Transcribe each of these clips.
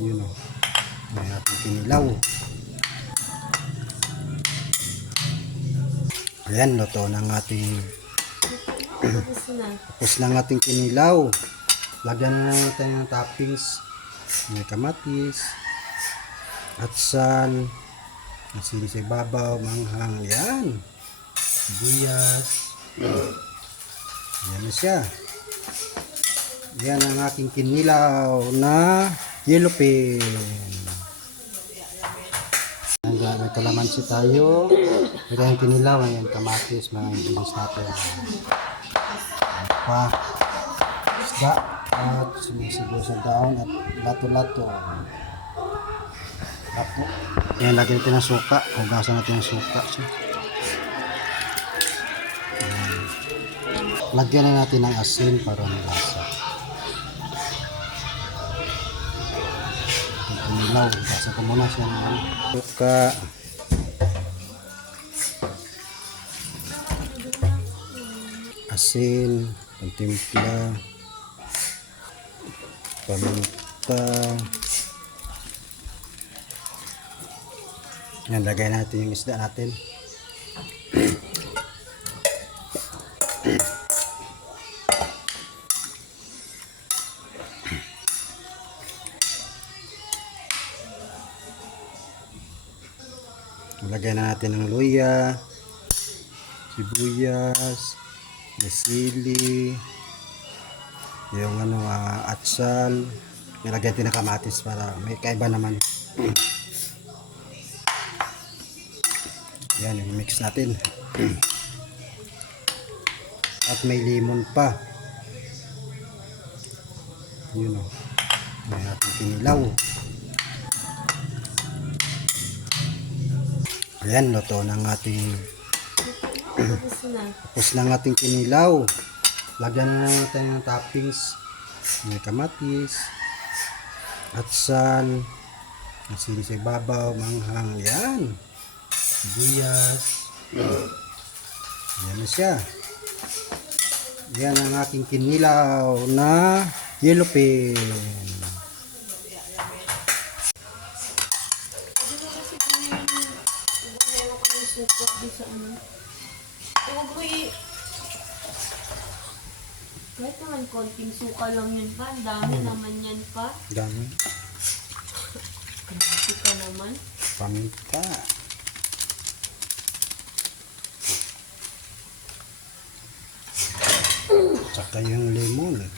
Yun o. May ating kinilaw. Ayan, luto ng ating tapos ng ating kinilaw. Lagyan na natin ng toppings. May kamatis, atsal, asin sa ibabaw, manghang. Yan. Sibuyas. Yan na siya. Yan ang aking kinilaw na yellow pin. May kalamansi tayo. Ito yung kinilaw. Ayan, kamatis, mga ingredients natin. Pa, isda, at sibuyas sa daon, at lato-lato. Lato. Ayan, lagyan natin ng suka. Hugasan natin ng suka. Lagyan na natin ng asin para malasa. Kinilaw, hugasan ko muna siya ng suka. Asin, pantimpla, paminta. Yan, lagay natin yung isda natin. Lagay na natin ng luya, sibuyas, sili, yung atsal. Nilagyan din ng kamatis para may kaiba naman. Yan, i-mix natin. At may limon pa. Yun o. May ating kinilaw. Ayan, luto ng ating tapos ng ating kinilaw. Lagyan na natin ng toppings. May kamatis, atsal, asin sa ibabaw, manghang. Yan. Sibuyas. Yan na siya. Yan ang aking kinilaw na yellow pin. Kahit naman konting suka lang yun pa, ang dami naman yan pa. Dami. Grabe ka naman. Paminta. Tsaka yung lemon.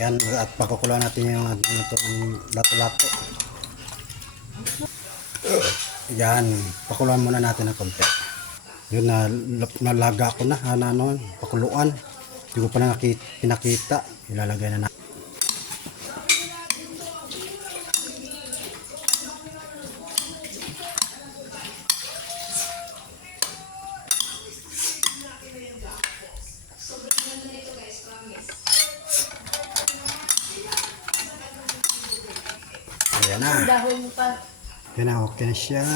Yan, at pakukuluan natin yung lato-lato. Yan, pakuluan muna natin ng konti. Yun, nalaga ko na, pakuluan. Hindi ko pa pinakita. Ilalagay na natin. Ayan na. Ang dahon pa. Yan na, okay na siya.